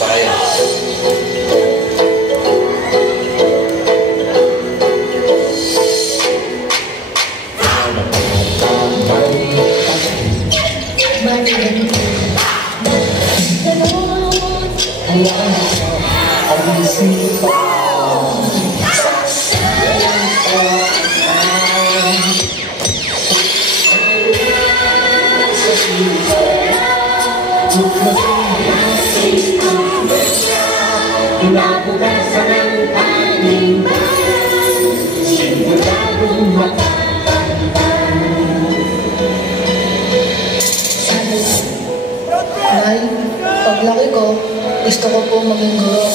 Kamusta kayo? Nabukasan ang panimbalan, sigurado makakamtan. Nay, paglaki ko, gusto ko po maging guro.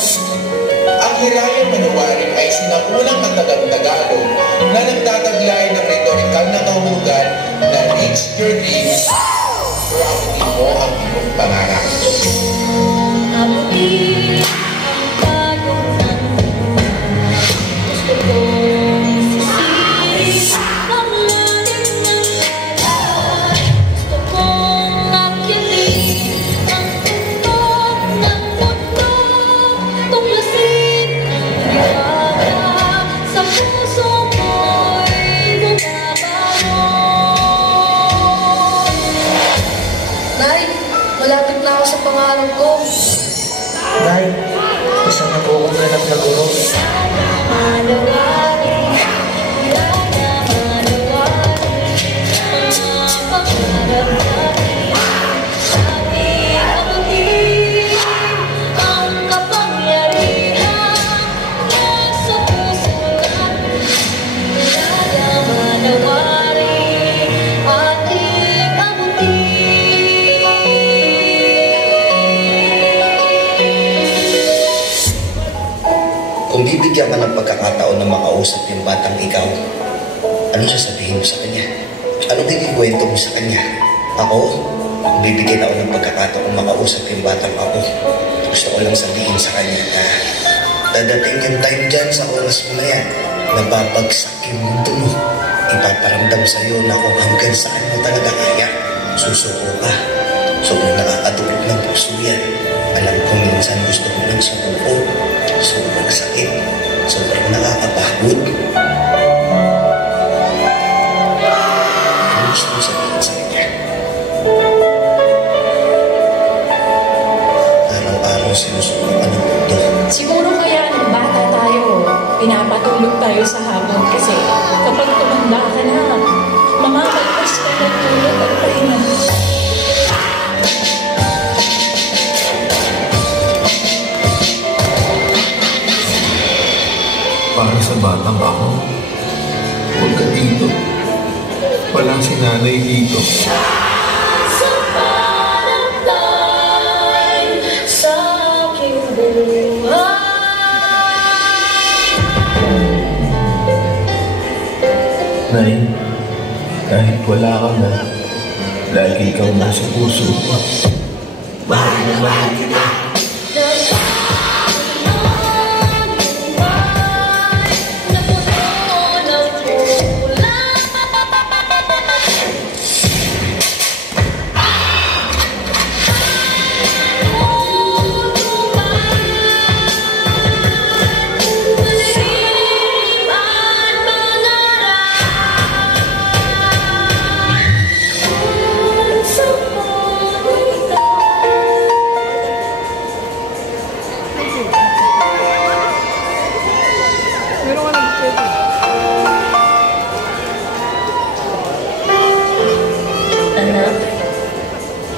Ang Hirayang Manuwaring ay sinaunang katagang-Tagalog na nagtataglay ng retorikal na kahulugan na reach your dreams, proudly mo ang iyong pangarap. Nay, malapit na ako sa pangarap ko. Nay, isa na po akong ganap na guro. Kung bibigyan ka ng pagkakataon na makausap yung batang ikaw, ano sasabihin mo sa kanya? Ano ikikwento mo sa kanya? Ako, kung bibigyan ako ng pagkakataon makausap yung batang ako, gusto ko lang sabihin sa kanya na dadating yung time dyan sa oras mo na yan, nababagsak yung mundo mo. Ipaparamdam sa'yo na kung hanggang saan mo talaga kaya, susuko ka. Sobrang nakakatulog ng puso yan. Alam ko minsan gusto ko ng sumuko. Sobrang sakit. Sobrang nakakapagod. Ano gusto mo sabihin sa kanya? Araw-araw sinusuko ka ng mundo. Siguro kaya nung bata tayo, pinapatulog tayo sa hamon kasi kapag tumanda ka na, mamakalpas ka ng tulog at pahinga. Para sa batang ako, huwag ka dito. Walang si nanay dito. Sa paramdam sa aking buhay. Nay, kahit wala ka na, lagi ikaw nasa puso ko. Mahal na mahal kita.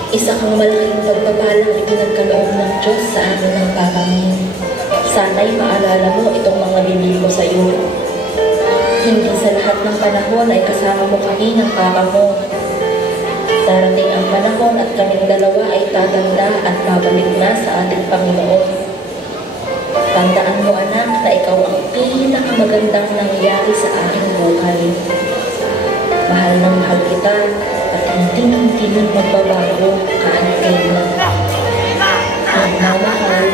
Isa kang malaking pagpapalang ipinagkaloob ng Diyos sa amin ng Papa mo. Sana'y maalala mo itong mga bibig ko sa iyo. Hindi sa lahat ng panahon ay kasama mo kami ng Papa mo. Darating ang panahon at kaming dalawa ay tatanda at babalik na sa ating Panginoon. Tandaan mo anak na ikaw ang pinakamagandang nangyari sa aking buhay. Mahal na mahal kita at hindi magbabago kahit kailan. Nagmamahal,